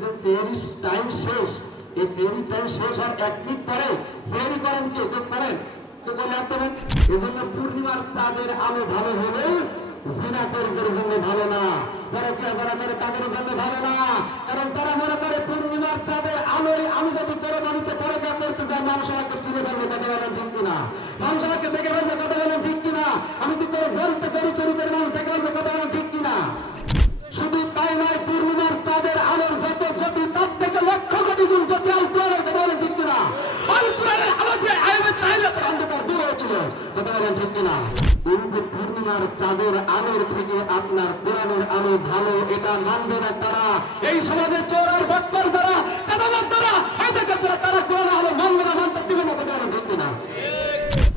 যে সেহরি টাইম শেষ, এই সেহরি টাইম শেষ হওয়ার 1 মিনিট পরে সেহরি করেন কে? কেউ করেন? কেউ বলে আপনারা? এজন্য পূর্ণিমার চাঁদের আলো ভালো হলে জিনাকারীদের জন্য ভালো না, পরকীয়া যারা করে তাদের জন্য ভালো না। কারণ তারা মনে করে পূর্ণিমার চাঁদের আলোয় আমি যদি পরমাণুতে পরকীয়া করতে যাই মানুষ আমাকে চিনে ফেলবে, কথা বলেন ঠিক কিনা? মানুষ আমাকে দেখে ফেলবে, কথা বলেন ঠিক কিনা? আমি কি করে বলতে করি চরিত্রের মানুষ দেখে ফেলবে, কথা বলেন ঠিক কিনা? শুধু তাই নয়, পূর্ণিমার চাঁদের আলোর যত জ্যোতি তার থেকে লক্ষ কোটি গুণ জ্যোতি আল কোরআনের, কথা বলেন ঠিক কিনা? আল কোরআনের আলোকে আইবে চাইলে তার অন্ধকার দূর হয়েছিল, কথা বলেন ঠিক কিনা? এই যে পূর্ণিমার চাঁদের আলোর থেকে আপনার কোরআনের আলো ভালো, এটা মানবে না তারা। এই সমাজের চোর আর বাটপার যারা, চাঁদাবাজ যারা, তারা কোরআন আলো মানবে না, মানতে দিবে না, কথা বলেন ঠিক কিনা?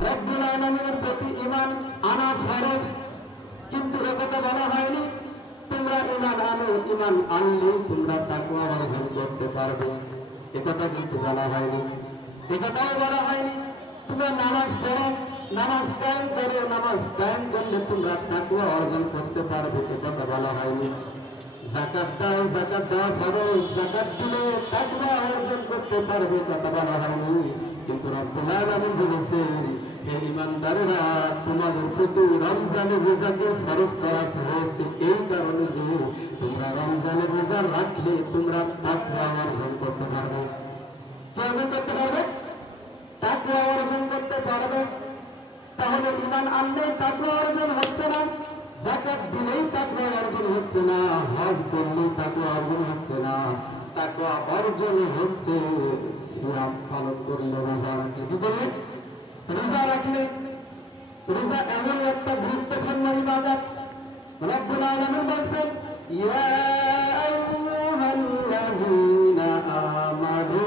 রব্বুল আলামিনের প্রতি ঈমান আনা ফরজ, কিন্তু একথা বলা হয়নি তোমরা ঈমান আনো, ঈমান আনলেই তোমরা তাকওয়া অর্জন করতে পারবে, একথা কিন্তু বলা হয়নি। একথাও বলা হয়নি তোমরা নামাজ পড়ো, নামাজ কায়েম করো, নামাজ কায়েম করলে তোমরা তাকওয়া অর্জন করতে পারবে, একথা বলা হয়নি। যাকাত দাও, যাকাত দেওয়া ফরজ, যাকাত দিলে তাকওয়া অর্জন করতে পারবে, কথা বলা হয়নি। কিন্তু রব্বুল আলামিন বলেছেন, হে ঈমানদারেরা, তোমাদের প্রতি রমজানের রোজাকে ফরজ করা হয়েছে এই কারণে যে তোমরা রমজানের রোজা রাখলে তোমরা তাকওয়া অর্জন করতে পারবে। কি অর্জন করতে পারবে? তাকওয়া অর্জন করতে পারবে। তাহলে ঈমান আনলেই তাকওয়া অর্জন হচ্ছে না, যাকাত দিলেই তাকওয়া অর্জন হচ্ছে না, হজ করলেই তাকওয়া অর্জন হচ্ছে না। তাকওয়া অর্জন হচ্ছে সিয়াম পালন করলে, রোজা রাখলে। কি করলে? রোজা রাখলে। রোজা এমন একটা গুরুত্বপূর্ণ ইবাদত, রব্বুল আলামিন বলেন, ইয়া আইয়ুহাল্লাযীনা আমানু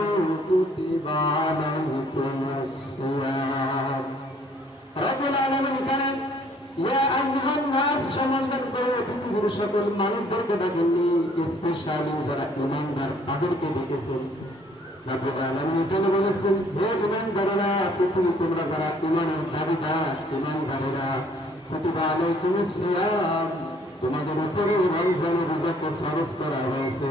কুতিবা আলাইকুমুস সিয়াম। রব্বুল আলামিন এখানে ইয়া আইয়ুহান নাস সম্বোধন করে পৃথিবীর সকল মানুষদেরকে ডাকেননি, স্পেশালি যারা ঈমানদার তাদেরকে ডেকেছেন। রব্বুল আলামিন এখানে বলেছেন, হে ঈমানদারেরা, পৃথিবী তোমরা যারা ঈমানের দাবিদার, ঈমানদারেরা, কুতিবা আলাইকুমুস সিয়াম, তোমাদের উপরে রমজানের রোজাকে ফরজ করা হয়েছে।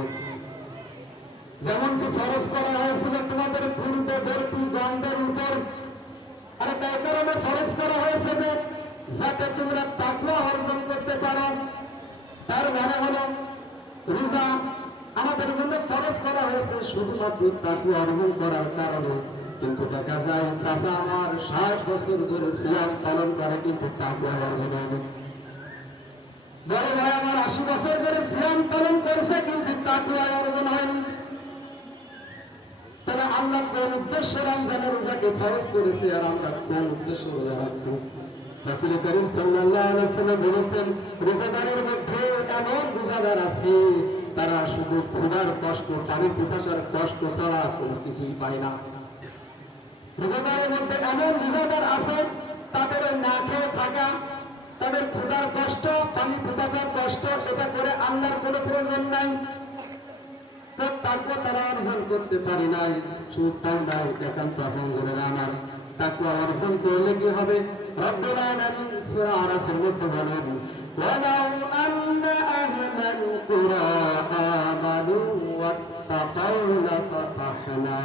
যেমনটি ফরজ করা হয়েছিল তোমাদের পূর্ববর্তী গণদের উপর, আর তাই কারণে ফরজ করা হয়েছে যে যাতে তোমরা তাকওয়া অর্জন করতে পারো। তার মানে হলো রোজা আমাদের জন্য ফরজ করা হয়েছে শুধুমাত্র তাকওয়া অর্জন করার কারণে। কিন্তু দেখা যায় চাচা আমার 60 বছর ধরে সিয়াম পালন করে কিন্তু তাকওয়া অর্জন হয়নি। বড় ভাই আমার 80 বছর ধরে সিয়াম পালন করছে কিন্তু তাকওয়া অর্জন হয়নি। তাহলে আল্লাহ কোন উদ্দেশ্যে রমজানের রোজাকে ফরজ করেছে আর আমরা কোন উদ্দেশ্যে রোজা রাখছি? রাসূল করিম সাল্লাল্লাহু আলাইহি ওয়াসাল্লাম বলেছেন, রোজাদারের মধ্যে এমন রোজাদার আছে তারা শুধু ক্ষুধার কষ্ট, পানি পিপাসার কষ্ট ছাড়া কোনো কিছুই পায় না। রোজাদারের মধ্যে এমন রোজাদার আছে তাদের না খেয়ে থাকা, তাদের ক্ষুধার কষ্ট, পানি পিপাসার কষ্ট, এটা করে আল্লাহর কোনো প্রয়োজন নাই, তো তারপর তারা অর্জন করতে পারি নাই। শুধু তাই নয়, একান্ত আপনজনেরা আমার, তাকওয়া অর্জন করলে কি হবে? রব্বুল আলামিন সূরা আরাফের মধ্যে বলেন, ওয়ালাউ আন্না আহলাল কুরা আমানু ওয়াত্তাকাউ লাফাতাহনা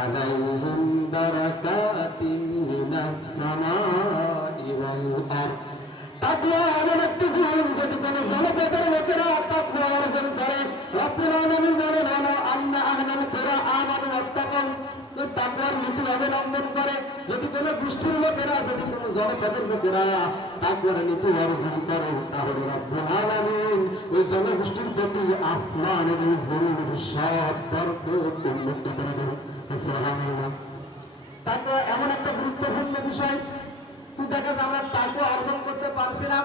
আলাইহিম বারাকাতিন মিনাস সামাই ওয়াল আরদ। তাকওয়া এমন একটি গুণ, যদি কোনো জনপদের লোকেরা তাকওয়া অর্জন করে, রব্বুল আলামিন বলেন, ওয়ালাউ আন্না আহলাল কুরা আমানু ওয়াত্তাকাউ, তাকওয়ার নীতি অবলম্বন করে, যদি কোনো গোষ্ঠীর লোকেরা, যদি কোনো জনপদের লোকেরা তাকওয়ার নীতি অর্জন করে, তাহলে রব্বুল আলামিন ওই জনগোষ্ঠীর প্রতি আসমান এবং জমিনের সব বরকত উন্মুক্ত করে দেবে। সুবহানাল্লাহ। তাকওয়া এমন একটা গুরুত্বপূর্ণ বিষয়, তুই দেখা যায় আমরা তাকওয়া অর্জন করতে পারছি না।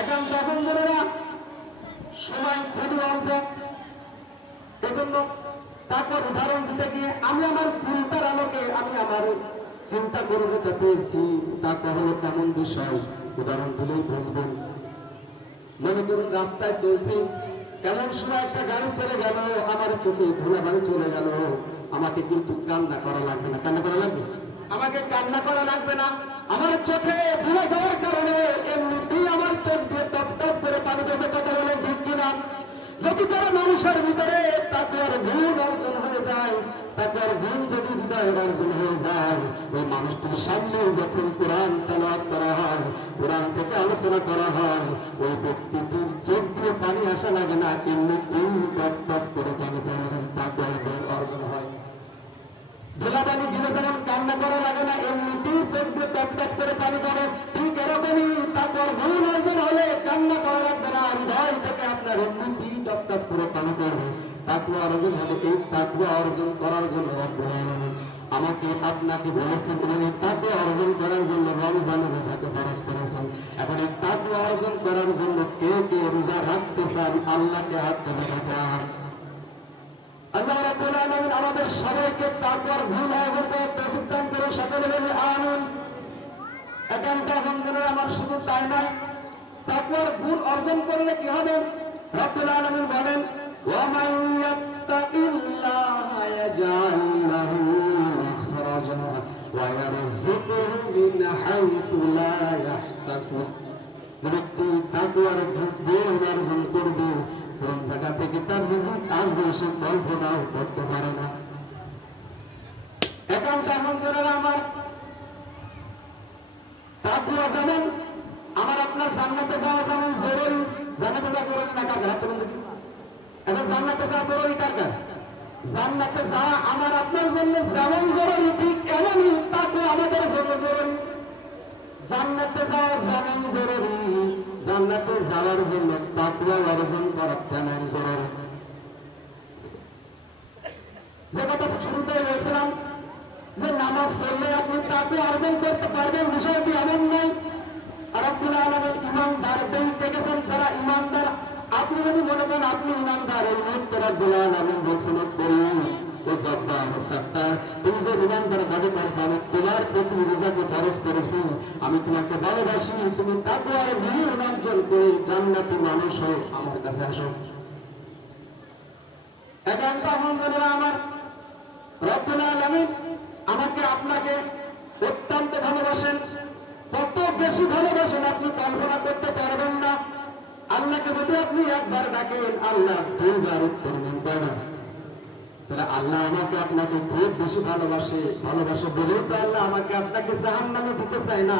একান্ত আপনজনেরা সময় খুবই অল্প, এজন্য তাকওয়ার উদাহরণ দিতে গিয়ে আমি আমার চিন্তার আলোকে, আমি আমার চিন্তা করে যেটা পেয়েছি, তাকওয়া হলো এমন বিষয়, উদাহরণ দিলেই বুঝবেন। মনে করুন রাস্তায় চলছি, এমন সময় একটা গাড়ি চলে গেল, আমার চোখে ধুলাবালি চলে গেল, আমাকে কিন্তু কান্না করা লাগবে না। কান্না করা লাগবে? আমাকে কান্না করা লাগবে না। আমার চোখে ধুলে যাওয়ার কারণে এমনিতেই আমার চোখ দিয়ে টপ টপ করে পানি দেবে, কথা বলে ঠিক কিনা? যদি তারা মানুষের ভিতরে তাকওয়ার গুণ অর্জন হয়ে যায়, তাকওয়ার গুণ যদি হৃদয়ে অর্জন হয়ে যায়, ওই মানুষটির সামনে যখন কোরআন তেলাওয়াত করা হয়, কোরআন থেকে আলোচনা করা হয়, ওই ব্যক্তিটির চোখ দিয়ে পানি আসা লাগে না, এমনিতেই টপ করে পানি তাকওয়ার গুণ অর্জন হয়। ধুলাবালি গিলে যেমন কান্না করা লাগে না, এমনিতেই চোখ দিয়ে টপ করে পানি পড়ে, ঠিক এরকমই তাকওয়ার গুণ অর্জন হলে কান্না করা লাগবে না, হৃদয় থেকে আপনার এমনিতেই টপ করে পানি পড়বে। তাকওয়া অর্জন হলে এই তাকওয়া অর্জন করার জন্য রব্বুল আলামিন আমাকে আপনাকে বলেছেন, এই তাকওয়া অর্জন করার জন্য রমজান রোজাকে ফরজ করেছেন। এখন এই তাকওয়া অর্জন করার জন্য কে কে রোজা রাখতে চান আল্লাহকে হাত তুলে দেখান। আল্লাহ রাব্বুল আলামিন আমাদের সবাইকে তাকওয়ার গুণ অর্জন করার তৌফিক দান করে, সকলে বলি আমিন। একান্ত রমজানের আমার শুধু তাই নয়, তাকওয়ার গুণ অর্জন করলে কি হবে? রাব্বুল আলামিন বলেন, ومن يتق الله يجعل له مخرجا ويرزقه من حيث لا يحتسب। ব্যক্তি তাকওয়ার গুণ অর্জন করবে, কোন জায়গা থেকে তার রিজিক আসবে সে কল্পনাও করতে পারে না। একান্ত রমজানের আমার তাকওয়া যেমন আমার আপনার জান্নাতে যাওয়া যেমন জরুরি, জান্নাতে যাওয়া জরুরি না কার হাতে বন্ধু? এখন জান্নাতে যাওয়া জরুরি কার কার? জান্নাতে যাওয়া আমার আপনার জন্য যেমন জরুরি, ঠিক এমনই তাকওয়া আমাদের জন্য জরুরি। জান্নাতে যাওয়া যেমন জরুরি, জান্নাতে যাওয়ার জন্য তাকওয়া অর্জন করা তেমন জরুরি। যে কথা শুরুতে বলছিলাম যে নামাজ পড়লে আপনি তাকওয়া অর্জন করতে পারবেন, বিষয়টি এমন নয়। আর রব্বুল আলামিন ইমানদারদের দেখেছেন, যারা ইমানদার। আপনি যদি মনে করেন আপনি ইমানদার, এই মুহূর্তে রব্বুল আলামিন বলছেন ও জব্বার ও সত্তার, তুমি যে ইমানদার দাবি করছো, আমি তোমার প্রতি রোজাকে ফরজ করেছি, আমি তোমাকে ভালোবাসি, তুমি তাকওয়ার গুণ অর্জন করে জান্নাতি মানুষ হয়ে আমার কাছে আসো। একান্ত রমজানের আমার রব্বুল আলামিন আমাকে আপনাকে অত্যন্ত ভালোবাসেন, কত বেশি ভালোবাসেন আপনি কল্পনা করতে পারবেন না। আল্লাহকে যদি আপনি একবার ডাকেন, আল্লাহ দুইবার উত্তর দেন, তাই না? তাহলে আল্লাহ আমাকে আপনাকে খুব বেশি ভালোবাসে, ভালোবাসে বলেই তো আল্লাহ আমাকে আপনাকে জাহান্নামে দিতে চায় না।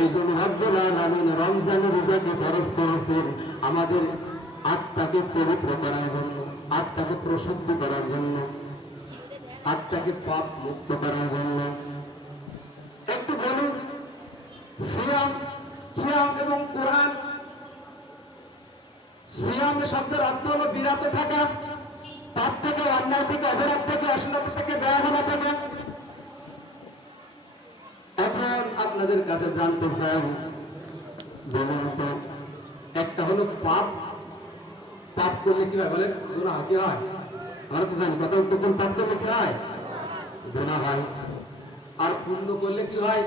এই জন্য রব্বুল আলামিন রমজানের রোজাকে ফরজ করেছেন আমাদের আত্মাকে পবিত্র করার জন্য, আত্মাকে প্রশুদ্ধি করার জন্য, আত্মাকে পাপ মুক্ত করার জন্য। একটু বলুন, সিয়াম, কিয়াম এবং কোরআন। সিয়াম শব্দের অর্থ হলো বিরত থাকা, পাপ থেকে, অন্যায় থেকে, অপরাধ থেকে, অশ্লীলতা থেকে, বেয়াদবি থেকে। এখন আপনাদের কাছে জানতে চাই, বলুন তো, একটা হলো পাপ, পাপ করলে কি হয় বলেন? গুনাহ কি হয়? আমরা তো জানি কত উত্তম, পাপ করলে কি হয়? গুনাহ হয়। আর পুণ্য করলে কি হয়?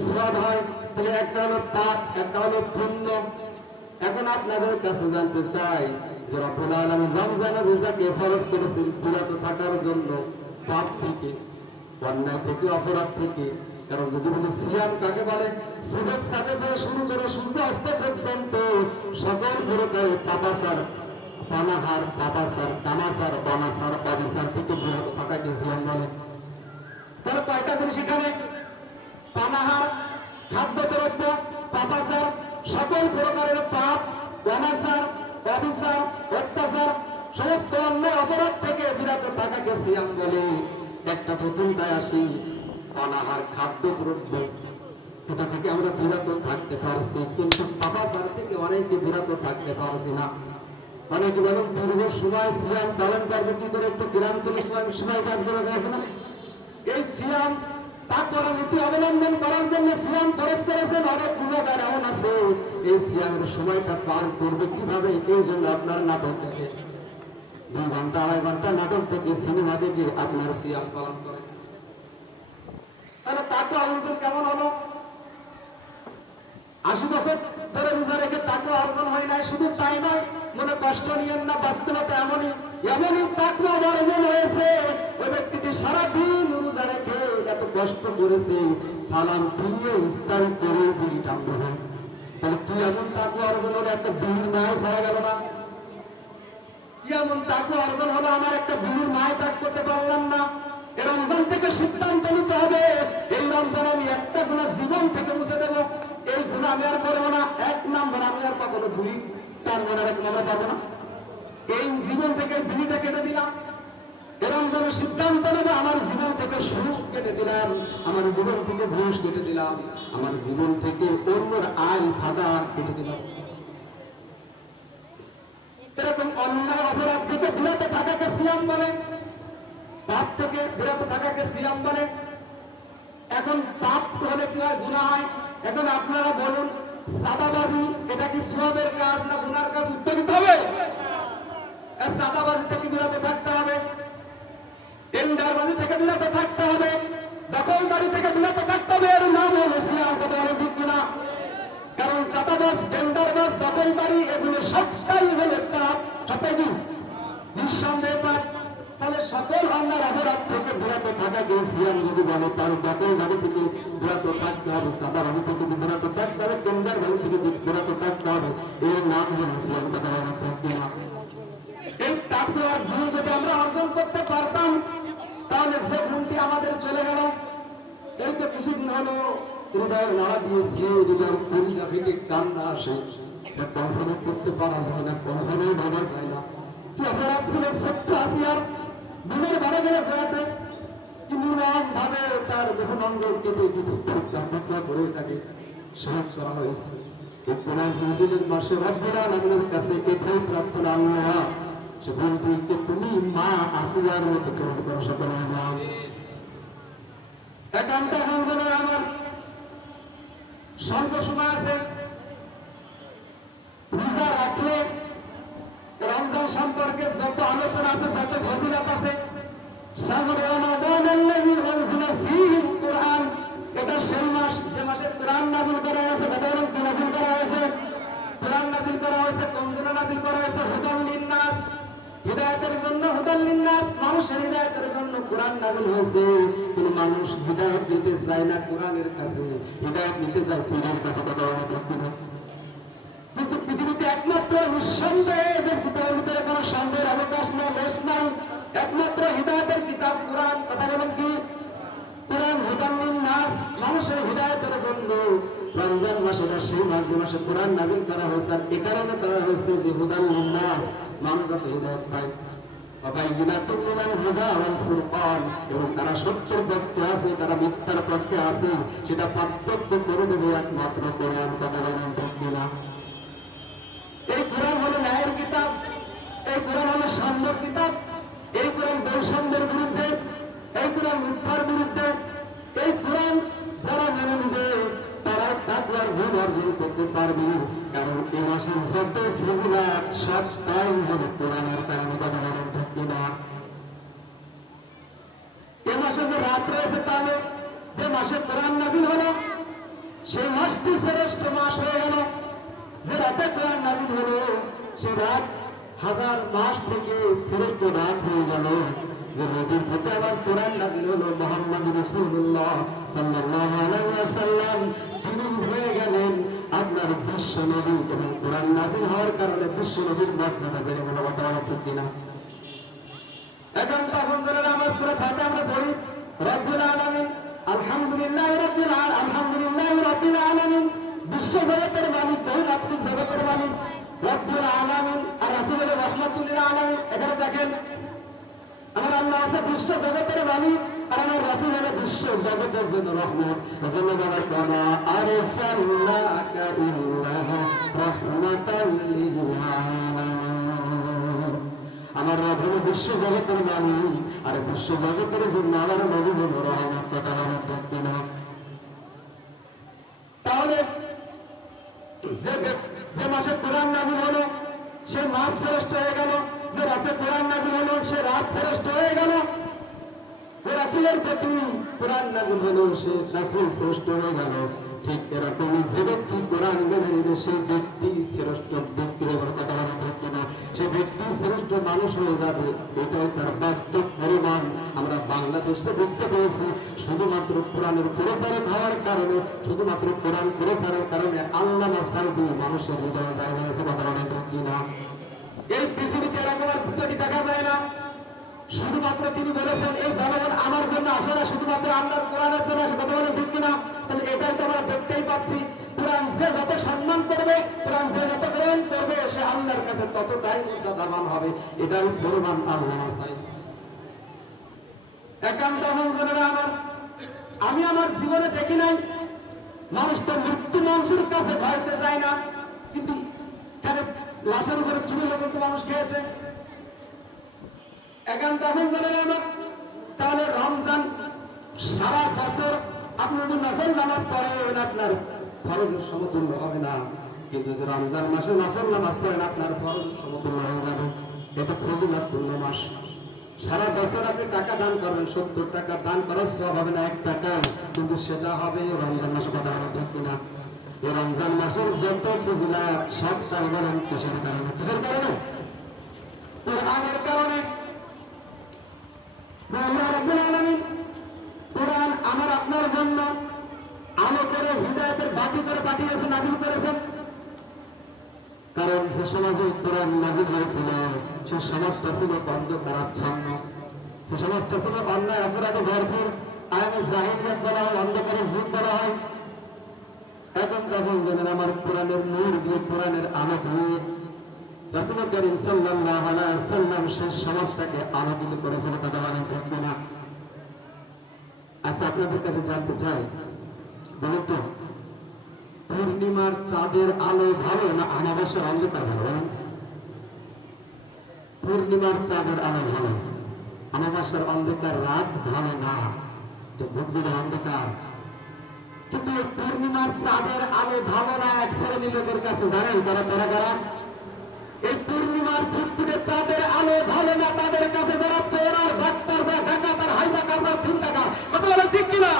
সওয়াব হয়। তাহলে একটা হলো পাপ, একটা হলো পুণ্য। এখন আপনাদের কাছে জানতে চাই যে রব্বুল আলামিন রমজানের রোজাকে ফরজ করেছেন বিরত থাকার জন্য, পাপ থেকে, অন্যায় থেকে, অপরাধ থেকে। কারণ যদি বলি সিয়াম কাকে বলে, সুবহ থেকে শুরু করে সূর্য অস্ত পর্যন্ত সকল প্রকারের পাপাচার, পানাহার, পাপাচার, কামাচার, বানাচার, অবিচার থেকে বিরত থাকাকে সিয়াম বলে। তাহলে কয়টা জিনিস এখানে? পানাহার, খাদ্যদ্রব্য, পাপাচার, সকল প্রকারের পাপ, অনাচার, অবিচার, অত্যাচার, সমস্ত অন্যায় অপরাধ থেকে বিরত থাকাকে সিয়াম বলে। একটা প্রথমটায় আসি, অনাহার, খাদ্যদ্রব্য, এটা থেকে আমরা বিরত থাকতে পারছি, কিন্তু পাপাচার থেকে অনেকে বিরত থাকতে পারছি না। অনেকে বলেন দীর্ঘ সময় সিয়াম পালন করবে কি করে, একটু গ্রাম থেকে সময় কাজ করা যাচ্ছে না। এই সিয়াম তাকওয়ার নীতি অবলম্বন করার জন্য সিয়াম ফরজ করেছেন। অনেক গুণাগার এমন আছে, এই সিয়ামের সময়টা পার করবে কিভাবে, এই জন্য আপনার নাটক থেকে 2 ঘন্টা 2.5 ঘন্টা নাটক থেকে সিনেমা দেখে আপনার সিয়াম পালন করে। তাহলে তাকওয়া অর্জন কেমন হলো? 80 বছর ধরে রোজা রেখে তাকওয়া অর্জন হয় নাই। শুধু তাই নয়, মনে কষ্ট নিয়েন না, বাস্তবতা এমনই তাকওয়া অর্জন হয়েছে। ওই ব্যক্তিটি সারাদিন রোজা রেখে এত কষ্ট করেছে, সালাম ফিরিয়ে ইফতারি করে বিড়ি টানতেছে। তাহলে কি এমন তাকওয়া অর্জন হলো? একটা বিড়ির মায় ছাড়া গেল না। কি এমন তাকওয়া অর্জন হলো আমার একটা বিনুর মায় ত্যাগ করতে পারলাম না। এই রমজান থেকে সিদ্ধান্ত নিতে হবে, এই রমজান আমি একটা গুনাহ জীবন থেকে মুছে দেব। এই গুনাহ আমি আর করবো না। এক নাম্বার, আমি আর কখনো ভুলি টানবো না, আমরা পাবো না। এই জীবন থেকে বিড়িটা কেটে দিলাম। এই রমজানের সিদ্ধান্ত নেব, আমার জীবন থেকে সুদ কেটে দিলাম, আমার জীবন থেকে ঘুষ কেটে দিলাম, আমার জীবন থেকে অন্যের আয় সাদা কেটে দিলাম। এরকম অন্যায় অপরাধ থেকে বিরত থাকাকে সিয়াম বলে, পাপ থেকে বিরত থাকাকে সিয়াম বলে। এখন পাপ হলে কি হয়? গুনাহ হয়। এখন আপনারা বলুন, সাদাবাজি এটা কি সওয়াবের কাজ না গুনার কাজ? উত্তর দিতে হবে। সাদাবাজি থেকে বিরত থাকতে হবে, টেন্ডারবাজি থেকে বিরত থাকতে হবে, দখলদারি থেকে বিরত থাকতে হবে। এর নাম হলো সিয়াম। কথা বলে ঠিক কিনা? কারণ চাঁদাবাজ, টেন্ডারবাজ, দখলদারি এগুলো সবটাই হলো পাপ। সবটাই কি? নিঃসন্দেহে পাপ। তাহলে সকল অন্যায় অপরাধ থেকে বিরত থাকাকে সিয়াম যদি বলে, তার দখলদারি থেকে বিরত থাকতে হবে, চাঁদাবাজি থেকে বিরত থাকতে হবে, টেন্ডারবাজি থেকে বিরত থাকতে হবে। এর নাম হলো সিয়াম। কথা বলে ঠিক কিনা? এই তাকওয়ার গুণ যদি আমরা অর্জন করতে পারতাম, তাহলে যে গুণটি আমাদের চলে গেল, এই তো কিছুদিন হলো হৃদয় নাড়া দিয়েছে, হৃদয়ের পরিচা থেকে কান্না আসে, কল্পনা করতে পারা যায় না, কল্পনাই ভাবা যায় না। কি অপরাধ ছিল সত্য আসিয়ার? দিনের বারে গেলে ঘোরাতে কিন্তু ভাবে তার বহু অঙ্গ কেটে হত্যা করে তাকে শহীদ করা হয়েছে। এই কোরআন নাযিলের মাসে রব্বুল আলামিনের কাছে এটাই প্রার্থনা, আল্লাহ সে বন্ধুকে তুমি মা আসিয়ার মতো গ্রহণ করো। সকল একান্ত রমজানের আমার স্বল্প সময় আছে, রোজা রাখলে রমজান সম্পর্কে যত আলোচনা আছে, যত ফজিলত আছে, এটা সেই মাস যে মাসে কোরআন নাযিল করা হয়েছে। সাধারণ কি নাযিল করা হয়েছে? কোরআন নাযিল করা হয়েছে। কোন জন্য নাযিল করা হয়েছে? হুদাল লিন্নাস, হিদায়াতের জন্য। হুদাল লিন্নাস, মানুষের হিদায়াতের জন্য কোরআন নাযিল হয়েছে। কিন্তু মানুষ হিদায়াত নিতে চায় না কোরআনের কাছে, হিদায়াত নিতে চায় পীরের কাছে। কথা বলা ঠিক কিনা? কিন্তু পৃথিবীতে একমাত্র নিঃসন্দেহে যে কিতাবের ভিতরে কোনো সন্দেহের অবকাশ নেই, লেশ নাই, একমাত্র হিদায়াতের কিতাব কোরআন। কথা বলেন কি? কোরআন হুদাল লিন্নাস, মানুষের হিদায়াতের জন্য। রমজান মাসেটা সেই মাস যে মাসে কোরআন নাযিল করা হয়েছে। আর এ কারণে করা হয়েছে যে হুদাল লিন্নাস, মানুষ যাতে হিদায়াত পায়। এবং তারা সত্যের পক্ষে আছে, তারা মিথ্যার পক্ষে আছে, সেটা পার্থক্য করে দেবে একমাত্র কোরআন। কথা বলেন ঠিক কিনা? এই কোরআন হলো ন্যায়ের কিতাব, এই কোরআন হলো সাম্যের কিতাব, এই কোরআন বৈষম্যের বিরুদ্ধে, এই কোরআন মিথ্যার বিরুদ্ধে। এই কোরআন যারা মেনে নিবে তারা তাকওয়ার গুণ অর্জন করতে পারবে। কারণ এই মাসের যত ফজিলত সবটাই হলো কোরআনের কারণে। কথা বলেন ঠিক কিনা? এ মাসে যে রাত রয়েছে, তাহলে যে মাসে কোরআন নাযিল হলো সেই মাসটি শ্রেষ্ঠ মাস হয়ে গেল। যে রাতে কোরআন নাযিল হলো সে রাত হাজার মাস থেকে শ্রেষ্ঠ রাত হয়ে গেল। যে নবীর প্রতি আবার কোরআন নাযিল হলো, মুহাম্মদ রাসূলুল্লাহ সাল্লাল্লাহু আলাইহি ওয়াসাল্লাম, তিনি হয়ে গেলেন আপনার বিশ্ব নবী। এবং কোরআন নাযিল হওয়ার কারণে বিশ্ব নবীর মর্যাদা বেড়ে গেল। কথা বলা ঠিক কিনা? এখন তখন যারা আমরা সূরা ফাতিহা আমরা পড়ি, রব্বুল আলামিন আলহামদুলিল্লাহি রাব্বিল আলামিন, আলহামদুলিল্লাহি রাব্বিল আলামিন, বিশ্ব জগতের মালিক, বহুমাত্রিক জগতের মালিক রব্বুল আলামিন। আর রাসূল হলেন রাহমাতুল লিল আলামিন। এখানে দেখেন, আমার আল্লাহ আছে বিশ্ব জগতের মালিক, আর আমার রাসূল হলো বিশ্ব জগতের জন্য রহমত। এজন্য বলা আছে মা আরসালনাকা ইল্লা রাহমাতাল লিল আলামিন। আমার রব হলো বিশ্ব জগতের মালিক, আর বিশ্ব জগতের জন্য আমার নবী হলো রহমত। কথা বলেন ঠিক কিনা? তাহলে যে মাসে কোরআন নাযিল হলো সে মাস শ্রেষ্ঠ হয়ে গেল, যে রাতে কোরআন নাযিল হলো সে রাত শ্রেষ্ঠ হয়ে গেল। যে রাসূলের প্রতি কোরআন নাযিল হলো সে রাসূল শ্রেষ্ঠ হয়ে গেল। ঠিক এরকমই যে ব্যক্তি কোরআন মেনে নিবে সেই ব্যক্তি শ্রেষ্ঠ ব্যক্তি হয়ে গেল। কথা বলা ঠিক কিনা? সে ব্যক্তি শ্রেষ্ঠ মানুষ হয়ে যাবে, এটাই তার বাস্তব প্রমাণ। আমরা বাংলাদেশে বুঝতে পেরেছি শুধুমাত্র কোরআনের প্রচারক হওয়ার কারণে, শুধুমাত্র কোরআন প্রচারের কারণে আল্লামা সাউদি মানুষের হৃদয়ে জায়গা আছে। কথা বলা ঠিক কিনা? এই পৃথিবীতে তোমার ভিতরটি দেখা যায় না। শুধুমাত্র তিনি বলেছেন এই জনগণ আমার জন্য আসে না, শুধুমাত্র আল্লাহর কোরআনের জন্য আসে। কথা বলেন ঠিক কিনা? তাহলে এটাই তো আমরা দেখতেই পাচ্ছি, কোরআন যে যত সম্মান করবে, কোরআন যে যত গ্রহণ করবে, সে আল্লাহর কাছে ততটাই মর্যাদাবান হবে। এটার প্রমাণ আল্লাহ চাই। একান্ত মঞ্জুরেরা আমার, আমি আমার জীবনে দেখি নাই মানুষ তো মৃত্যু মানুষের কাছে ভয়তে যায় না, কিন্তু কেন লাশের উপরে চুলে পর্যন্ত মানুষ খেয়েছে। একান্ত মঞ্জুরেরা আমার, তাহলে রমজান সারা বছর আপনি যদি নফল নামাজ পড়েন আপনার ফরজের সমতুল্য হবে না, কিন্তু যদি রমজান মাসে নফল নামাজ পড়েন আপনার ফরজের সমতুল্য হয়ে যাবে। এটা ফজিলতপূর্ণ মাস। সারা বছর আপনি টাকা দান করবেন, 70 টাকা দান করার সওয়াব হবে না 1 টাকা, কিন্তু সেটা হবে রমজান মাসে। কথা বলা ঠিক কিনা? এই রমজান মাসের যত ফজিলত সব বলেন কিসের কারণে? কিসের কারণে? কোরআনের কারণে। আল্লাহ রাব্বুল আলামিন কোরআন আমার আপনার জন্য আলো করে হিদায়াতের বাতি করে পাঠিয়েছেন, নাযিল করেছেন। কারণ যে সমাজে কোরআন নাযিল হয়েছিল সে সমাজটা ছিল অন্ধকারাচ্ছন্ন, সে সমাজটা ছিল অন্যায় অপরাধে ভরপুর। আয়ামে জাহিলিয়াত বলা হয়, অন্ধকারের যুগ বলা হয়। এখন তখন জানেন আমার কোরআনের নূর দিয়ে, কোরআনের আলো দিয়ে রাসূল করিম সাল্লাল্লাহু আলাইহি ওয়াসাল্লাম সে সমাজটাকে আলোকিত করেছিল। কথা বলেন ঠিক কিনা? আচ্ছা, আপনাদের কাছে জানতে চাই, বলুন তো, পূর্ণিমার চাঁদের আলো ভালো না অমাবস্যার অন্ধকার ভালো? বলেন। পূর্ণিমার চাঁদের আলো ভালো, অমাবস্যার অন্ধকার রাত ভালো না, তো ভুটভুটে অন্ধকার। কিন্তু পূর্ণিমার চাঁদের আলো ভালো না এক শ্রেণীর লোকের কাছে, জানেন তারা তারা কারা? এই পূর্ণিমার ভুটভুটে চাঁদের আলো ভালো না তাদের কাছে যারা চোর আর ডাক্তার বা ডাকাত আর হাইজাকার বা ছিনতাইকার। কথা বলে ঠিক কিনা?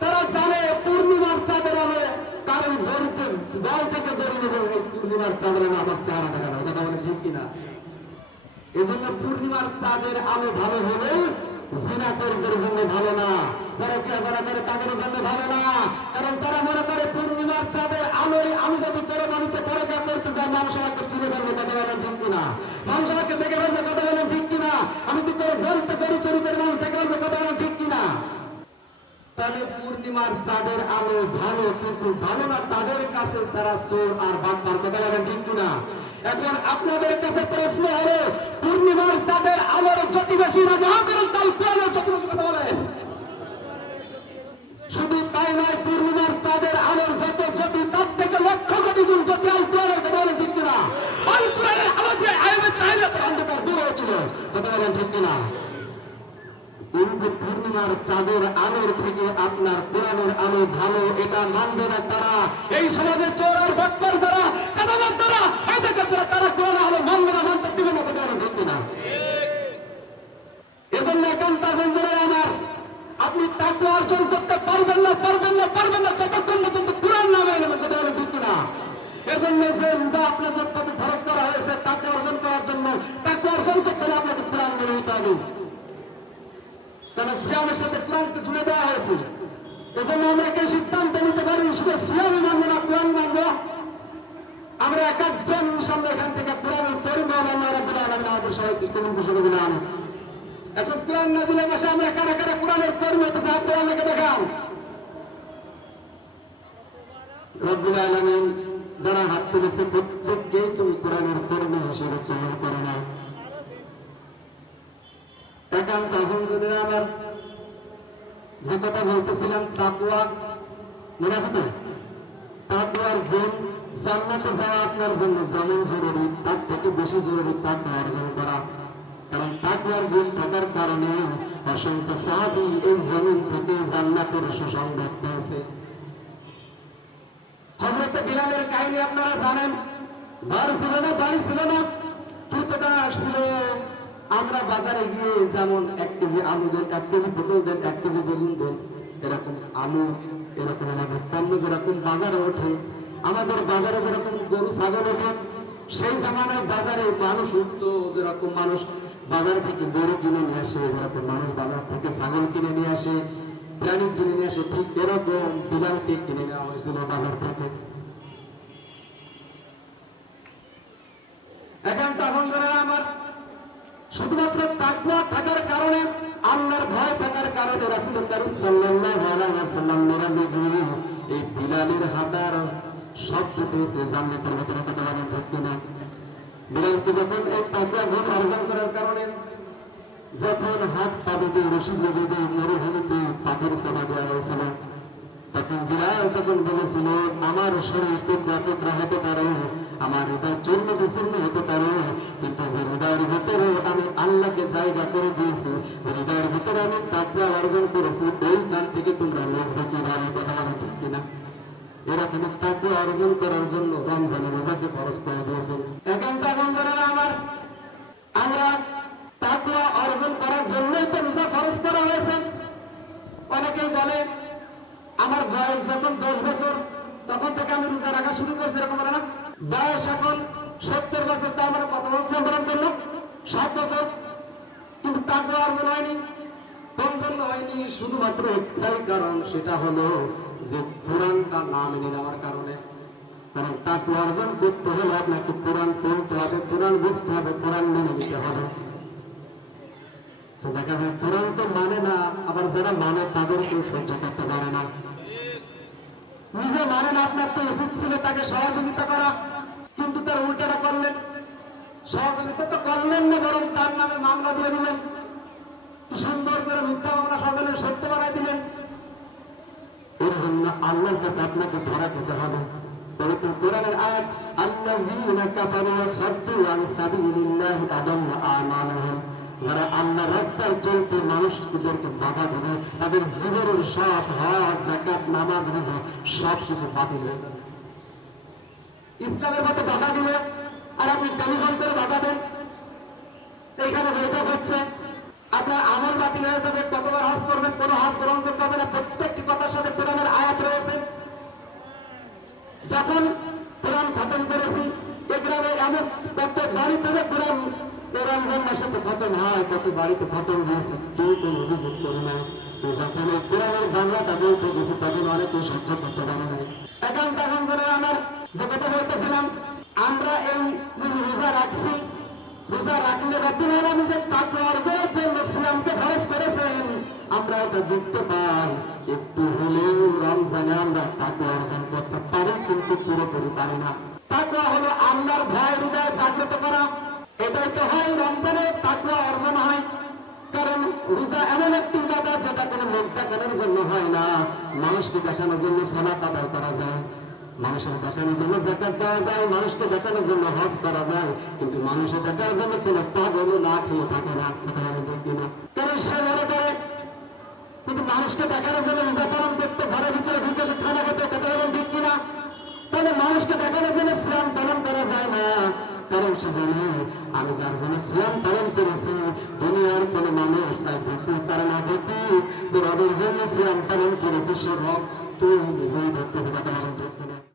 তারা জানে পূর্ণিমার চাঁদের আলো কারণ ধরতেন দল থেকে বেরিয়ে দেবে, পূর্ণিমার চাঁদের আলো আমার চেহারা দেখা যাবে। কথা বলে ঠিক কিনা? এই জন্য পূর্ণিমার চাঁদের আলো ভালো হলেও জিনাকারীদের জন্য ভালো না, পরকীয়া যারা করে তাদের জন্য ভালো না। কারণ তারা মনে করে পূর্ণিমার চাঁদের আলোয় আমি যদি পরমাণুতে পরকীয়া করতে যাই মানুষ আমাকে চিনে ফেলবে। কথা বলেন ঠিক কিনা? মানুষ আমাকে দেখে ফেলবে। কথা বলেন ঠিক কিনা? আমি কি করে বলতে করি চুরি করে মানুষ দেখে ফেলবে। কথা বলেন ঠিক কিনা? তাহলে পূর্ণিমার চাঁদের আলো ভালো, কিন্তু ভালো না তাদের কাছে তারা চোর আর বাটপার। কথা বলেন ঠিক কিনা? এখন আপনাদের কাছে প্রশ্ন হলো, পূর্ণিমার চাঁদের আলোর জ্যোতি বেশি না জাহাঙ্গীরের চাল কোরআনের জ্যোতি বেশি? কথা বলেন। শুধু তাই নয়, পূর্ণিমার চাঁদের আলোর যত জ্যোতি তার থেকে লক্ষ কোটি গুণ জ্যোতি আল কোরআনের। কথা বলেন ঠিক কিনা? আল কোরআনের আলো দিয়ে আয়ামে চাইলে অন্ধকার দূর হয়েছিল। কথা বলেন ঠিক কিনা? এই যে পূর্ণিমার চাঁদের আলোর থেকে আপনার কোরআনের আলো ভালো, এটা মানবে না তারা। এই সমাজের চোর আর বাটপার যারা, চাঁদাবাজ যারা, হাইজাকার যারা, তারা কোরআন আলো মানবে না, মানতে দিবে না। কথা বলেন ঠিক কিনা? এজন্য একান্ত বন্ধুরা আমার, আপনি তাকওয়া অর্জন করতে পারবেন না, পারবেন না, পারবেন না যতক্ষণ পর্যন্ত কোরআন না মেনে নেবেন। কথা বলেন ঠিক কিনা? এজন্য যে রোজা আপনাদের প্রতি ফরজ করা হয়েছে তাকওয়া অর্জন করার জন্য, তাকওয়া অর্জন করতে হলে আপনাকে কোরআন মেনে নিতে হবে। কারণ সিয়ামের সাথে কোরআনকে জুড়ে দেওয়া হয়েছে। এজন্য আমরা কি সিদ্ধান্ত নিতে পারি শুধু সিয়ামই মানবো না, কোরআন মানবো? আমরা এক একজন ইনশাআল্লাহ এখান থেকে কোরআনের পরিমাণ আল্লাহ রাব্বুল আলামিন আমাদের সবাইকে কবুল করে দিলেন। এখন কোরআন নাযিলের মাসে আমরা কারা কারা কোরআনের পরিমাণ হাত ধরে আমাকে দেখান। রাব্বুল আলামিন যারা হাত তুলেছে প্রত্যেককেই তুমি কোরআনের পরিমাণ হিসেবে কবুল করো না। একান্ত যদি আমার যে কথা বলতেছিলাম তাকওয়া, মনে আছে তো? তাকওয়ার গুণ জান্নাতে যাওয়া আপনার জন্য যেমন জরুরি তার থেকে বেশি জরুরি তাকওয়া অর্জন করা। কারণ তাকওয়ার গুণ থাকার কারণে অসংখ্য সাহাবী এই জমিন থেকে জান্নাতের সুসংবাদ পেয়েছে। হযরত বিলালের কাহিনী আপনারা জানেন। বাড়ি ছিল না, বাড়ি ছিল না, টুকটা আসছিল। আমরা বাজারে গিয়ে যেমন 1 কেজি আলু দেন, 1 কেজি পটল দেন, 1 কেজি বেগুন দেন, এরকম আলু, এরকম আমাদের পণ্য যেরকম বাজারে ওঠে, আমাদের বাজারে যেরকম গরু ছাগল ওঠে, সেই জামানায় বাজারে মানুষ উঠতো যেরকম মানুষ বাজার থেকে গরু কিনে নিয়ে আসে, যেরকম মানুষ বাজার থেকে ছাগল কিনে নিয়ে আসে, প্রাণী কিনে নিয়ে আসে, ঠিক এরকম বিলালকে কিনে নেওয়া হয়েছিল বাজার থেকে। এখন তখন ধরে শুধুমাত্র তাকওয়া থাকার কারণে, আল্লাহর ভয় থাকার কারণে রাসূল করিম সাল্লাল্লাহু আলাইহি ওয়াসাল্লাম মিরাজে গিয়ে এই বিলালের হাঁটার শব্দ পেয়েছে জান্নাতের ভিতরে। কথা বলেন ঠিক কিনা? বিলালকে যখন এই তাকওয়া গুণ অর্জন করার কারণে যখন হাত পা বেঁধে রশি বেঁধে মরুভূমিতে পাথর চাপা দেওয়া হয়েছিল, তখন বিলাল তখন বলেছিল, আমার শরীর টুকরা টুকরা হতে পারে, আমার হৃদয় চূর্ণ বিচূর্ণ হতে পারে, কিন্তু যে হৃদয়ের ভিতরে আমি আল্লাহকে জায়গা করে দিয়েছি, হৃদয়ের ভিতরে আমি তাকওয়া অর্জন করেছি, ওইখান থেকে তোমরা লসবে কিভাবে? কথা বলে ঠিক কিনা? এরকম তাকওয়া অর্জন করার জন্য রমজানের রোজাকে ফরজ করে দিয়েছেন। এখন তখন আমার আমরা তাকওয়া অর্জন করার জন্যই তো রোজা ফরজ করা হয়েছে। অনেকেই বলে আমার বয়স যখন 10 বছর তখন থেকে আমি রোজা রাখা শুরু করছি, এরকম না? বয়স এখন 70 বছর, তার মানে কত বছর পালন করলো? 7 বছর। কিন্তু তাকওয়া অর্জন হয়নি। কোন জন্য হয়নি? শুধুমাত্র একটাই কারণ, সেটা হলো যে কোরআনটা না মেনে নেওয়ার কারণে। কারণ তাকওয়া অর্জন করতে হলে আপনাকে কোরআন পড়তে হবে, কোরআন বুঝতে হবে, কোরআন মেনে নিতে হবে। তো দেখা যায় কোরআন তো মানে না, আবার যারা মানে তাদের কেউ সহ্য করতে পারে না। নিজে মানে না, আপনার তো উচিত ছিল তাকে সহযোগিতা করা, কিন্তু তার উল্টাটা করলেন। সহযোগিতা তো করলেন না, বরং তার নামে মামলা দিয়ে দিলেন, সুন্দর করে মিথ্যা মামলা সাজালেন, সত্য বানাই দিলেন। এর জন্য আল্লাহর কাছে আপনাকে ধরা খেতে হবে। পবিত্র কোরআনের আয়াত, আল্লাযীনা কাফারু ওয়া সাদ্দু আন সাবিলিল্লাহি আদাল্লা আমালুহুম, যারা আল্লাহর রাস্তায় চলতে মানুষদেরকে বাধা দেবে, তাদের জীবনের সব হজ যাকাত নামাজ রোজা সব কিছু বাতিল হয়ে যাবে। ইসলামের মতো বাধা দিলে আর আপনি টেলিফোন করে বাধা দেন, এইখানে বৈঠক হচ্ছে, আপনার আমল বাতিল হয়ে যাবে। কতবার হজ করবেন? কোন হজ গ্রহণযোগ্য হবে না। প্রত্যেকটি কথার সাথে কোরআনের আয়াত রয়েছে। যখন কোরআন খতম করেছি, এ গ্রামে এমন কত বাড়ি থেকে কোরআন রমজানের সাথে খতম হয়, কত বাড়িতে খতম হয়েছে, কেউ কোনো অভিযোগ করে নাই। যখন এই কোরআনের বাংলাটা বলতে গেছে, তখন অনেকে সহ্য করতে পারে নাই। এখন তখন ধরে আমার যে কথা বলতেছিলাম, আমরা এই যে রোজা রাখছি, রোজা রাখলে রব্বুল আলামিন যে তাকওয়া অর্জনের জন্য সিয়ামকে ফরজ করেছেন, আমরা এটা দেখতে পাই। একটু হলেও রমজানে আমরা তাকওয়া অর্জন করতে পারি, কিন্তু পুরোপুরি পারি না। তাকওয়া হলো আল্লাহর ভয় হৃদয়ে জাগ্রত করা। এটাই তো হয় রমজানে তাকওয়া অর্জন হয়। কারণ রোজা এমন একটি ইবাদত যেটা কোনো লোক দেখানোর জন্য হয় না। মানুষকে দেখানোর জন্য সালাত আদায় করা যায়, মানুষের দেখানোর জন্য যাকাত দেওয়া যায়, মানুষকে দেখানোর জন্য হজ করা যায়, কিন্তু মানুষের দেখার জন্য কোনো পাগল না খেয়ে থাকে না। কারণ সে মনে করে কিন্তু মানুষকে দেখানোর জন্য রোজা পালন করতে, ঘরের ভিতরে ঢুকে সে খানা খেতে, কথা বলেন ঠিক কিনা? তাহলে মানুষকে দেখানোর জন্য সিয়াম পালন করা যায় না। কারণ সে জানে, আমি যার জন্য সিয়াম পালন করেছি, দুনিয়ার কোনো মানুষ চাই ভুল তারা না ভর্তি, যে রবের জন্য সিয়াম পালন করেছে, সে রব তুই নিজেই ধরতেছে। কথা বলেন ঠিক কিনা?